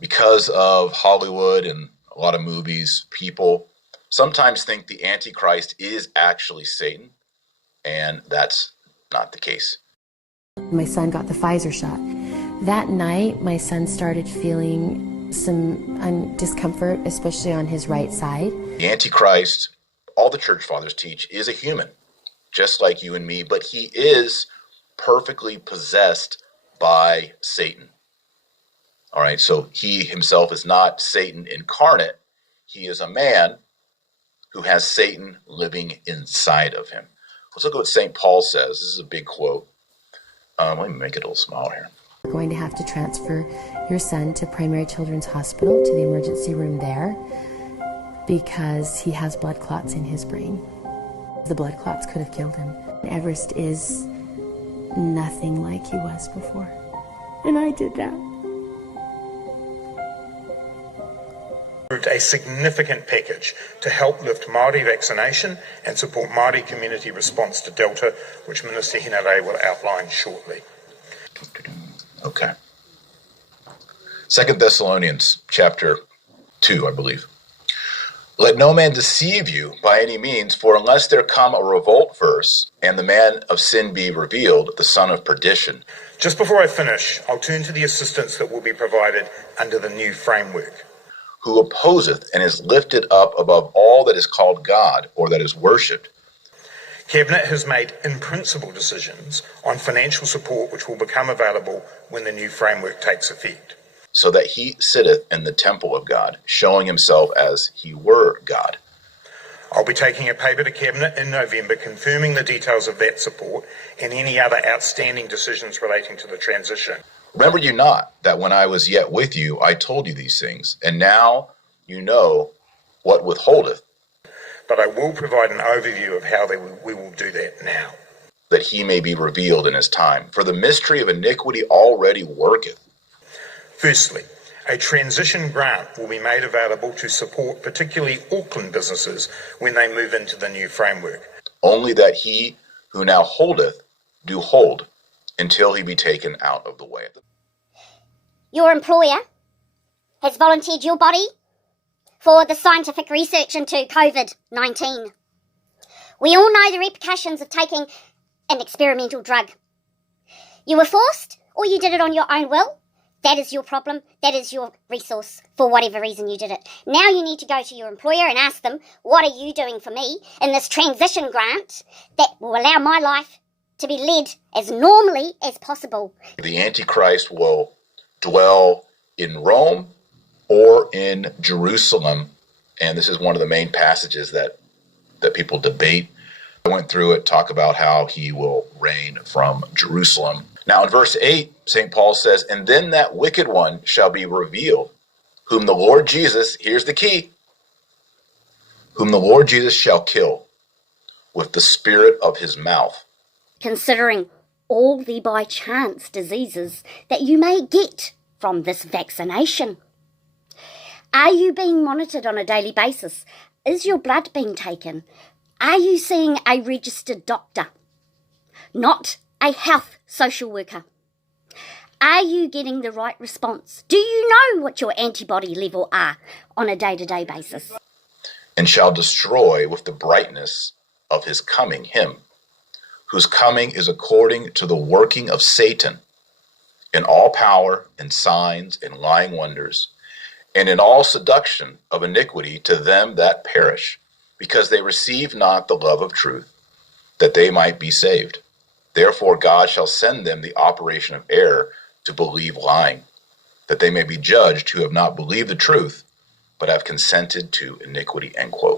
because of Hollywood and a lot of movies, people sometimes think the Antichrist is actually Satan, and that's not the case. My son got the Pfizer shot. That night, my son started feeling some discomfort, especially on his right side. The Antichrist, all the church fathers teach, is a human, just like you and me, but he is perfectly possessed by Satan. All right, so he himself is not Satan incarnate. He is a man who has Satan living inside of him. Let's look at what St. Paul says. This is a big quote. Let me make it a little smaller here. We're going to have to transfer your son to Primary Children's Hospital, to the emergency room there, because he has blood clots in his brain. The blood clots could have killed him. Everest is nothing like he was before. And I did that. A significant package to help lift Māori vaccination and support Māori community response to Delta, which Minister Hinare will outline shortly. Okay. 2 Thessalonians chapter 2, I believe. Let no man deceive you by any means, for unless there come a revolt first, and the man of sin be revealed, the son of perdition. Just before I finish, I'll turn to the assistance that will be provided under the new framework. Who opposeth and is lifted up above all that is called God, or that is worshipped. Cabinet has made in-principle decisions on financial support which will become available when the new framework takes effect. So that he sitteth in the temple of God, showing himself as he were God. I'll be taking a paper to Cabinet in November confirming the details of that support and any other outstanding decisions relating to the transition. Remember you not that when I was yet with you, I told you these things, and now you know what withholdeth. But I will provide an overview of how we will do that now. That he may be revealed in his time. For the mystery of iniquity already worketh. Firstly, a transition grant will be made available to support particularly Auckland businesses when they move into the new framework. Only that he who now holdeth do hold, until he be taken out of the way. Your employer has volunteered your body for the scientific research into COVID-19. We all know the repercussions of taking an experimental drug. You were forced, or you did it on your own will. That is your problem. That is your resource for whatever reason you did it. Now you need to go to your employer and ask them, what are you doing for me in this transition grant that will allow my life to be led as normally as possible. The Antichrist will dwell in Rome or in Jerusalem, and this is one of the main passages that people debate. I went through it, talk about how he will reign from Jerusalem. Now in verse 8, St. Paul says, and then that wicked one shall be revealed, whom the Lord Jesus, here's the key, whom the Lord Jesus shall kill with the spirit of his mouth. Considering all the by chance diseases that you may get from this vaccination. Are you being monitored on a daily basis? Is your blood being taken? Are you seeing a registered doctor, not a health social worker? Are you getting the right response? Do you know what your antibody level are on a day-to-day basis? And shall destroy with the brightness of his coming him, whose coming is according to the working of Satan, in all power and signs and lying wonders, and in all seduction of iniquity to them that perish, because they receive not the love of truth, that they might be saved. Therefore God shall send them the operation of error to believe lying, that they may be judged who have not believed the truth, but have consented to iniquity. End quote.